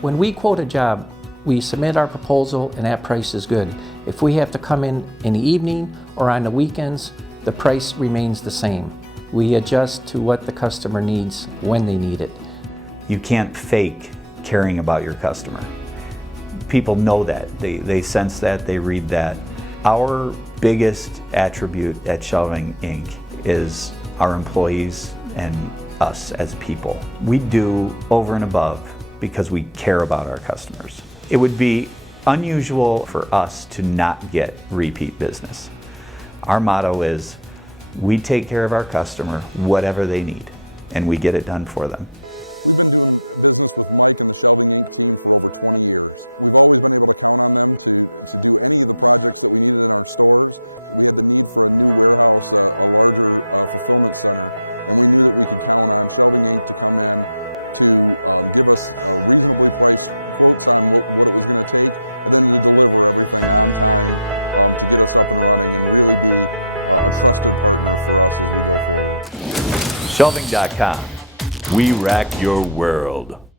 When we quote a job, we submit our proposal and that price is good. If we have to come in the evening or on the weekends, the price remains the same. We adjust to what the customer needs when they need it. You can't fake caring about your customer. People know that, they sense that, they read that. Our biggest attribute at Shelving Inc. is our employees and us as people. We do over and above because we care about our customers. It would be unusual for us to not get repeat business. Our motto is, we take care of our customer, whatever they need, and we get it done for them. Shelving.com. We rack your world.